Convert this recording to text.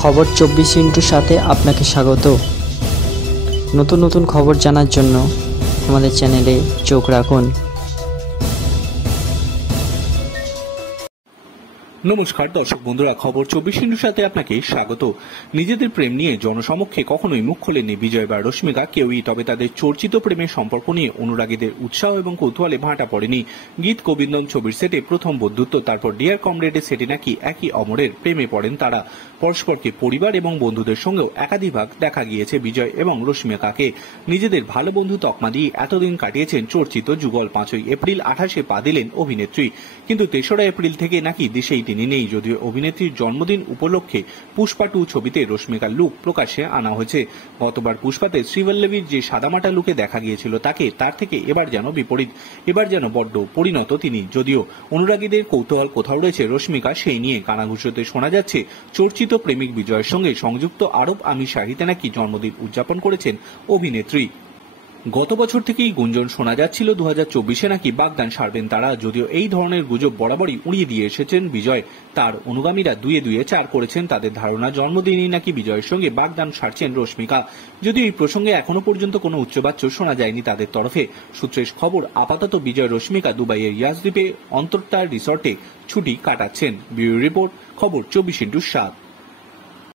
খবর 24 সাথে আপনাকে স্বাগত। নতুন নতুন খবর জানার জন্য আমাদের চ্যানেলে চোখ রাখুন। নমস্কার দর্শক বন্ধুরা, খবর 24 সাথে আপনাকে স্বাগত। নিজেদের প্রেম নিয়ে জনসমক্ষে কখনোই মুখ খোলেননি বিজয় বা রশ্মিকা কেউই, তবে তাদের চর্চিত প্রেমের সম্পর্ক নিয়ে অনুরাগীদের উৎসাহ এবং কৌতূহলে ভাঁটা পড়েনি। গীত গোবিন্দন ছবির সেটে প্রথম বন্ধুত্ব, তারপর ডিয়ার কমরেডের সেটে নাকি একই অমরের প্রেমে পড়েন তারা। পরস্পরকে পরিবার এবং বন্ধুদের সঙ্গেও একাধিকবার দেখা গিয়েছে বিজয় এবং রশ্মিকাকে। নিজেদের ভালো বন্ধু তকমা দিয়ে এতদিন কাটিয়েছেন চর্চিত যুগল। 5ই এপ্রিল 28-এ পা দিলেন অভিনেত্রী, কিন্তু 3রা এপ্রিল থেকে নাকি দেশেই তিনি নেই। যদিও অভিনেত্রীর জন্মদিন উপলক্ষে পুষ্পা 2 ছবিতে রশ্মিকার লুক প্রকাশ্যে আনা হয়েছে। গতবার পুষ্পাতে শ্রীবল্লভীর যে সাদামাটা লুকে দেখা গিয়েছিল তাকে, তার থেকে এবার যেন বিপরীত। এবার যেন বড্ড পরিণত তিনি। যদিও অনুরাগীদের কৌতূহল কোথাও রয়েছে রশ্মিকা সেই নিয়ে। কানাঘুষোতে শোনা যাচ্ছে চর্চিত প্রেমিক বিজয়ের সঙ্গে সংযুক্ত আরব আমিরাতে নাকি জন্মদিন উদযাপন করেছেন অভিনেত্রী। গত বছর থেকেই গুঞ্জন শোনা যাচ্ছিল 2024-এ নাকি বাগদান সারবেন তারা। যদিও এই ধরনের গুজব বরাবরই উড়িয়ে দিয়ে এসেছেন বিজয়। তার অনুগামীরা 2-2 4 করেছেন। তাদের ধারণা জন্মদিনেই নাকি বিজয়ের সঙ্গে বাগদান সারছেন রশ্মিকা। যদিও এই প্রসঙ্গে এখনো পর্যন্ত কোনো উচ্চবাচ্য শোনা যায়নি তাদের তরফে। সূত্রের খবর, আপাতত বিজয় রশ্মিকা দুবাইয়ের ইয়াস দ্বীপে অন্তর্তার রিসর্টে ছুটি কাটাচ্ছেন। ব্যুরো রিপোর্ট, খবর 24/7।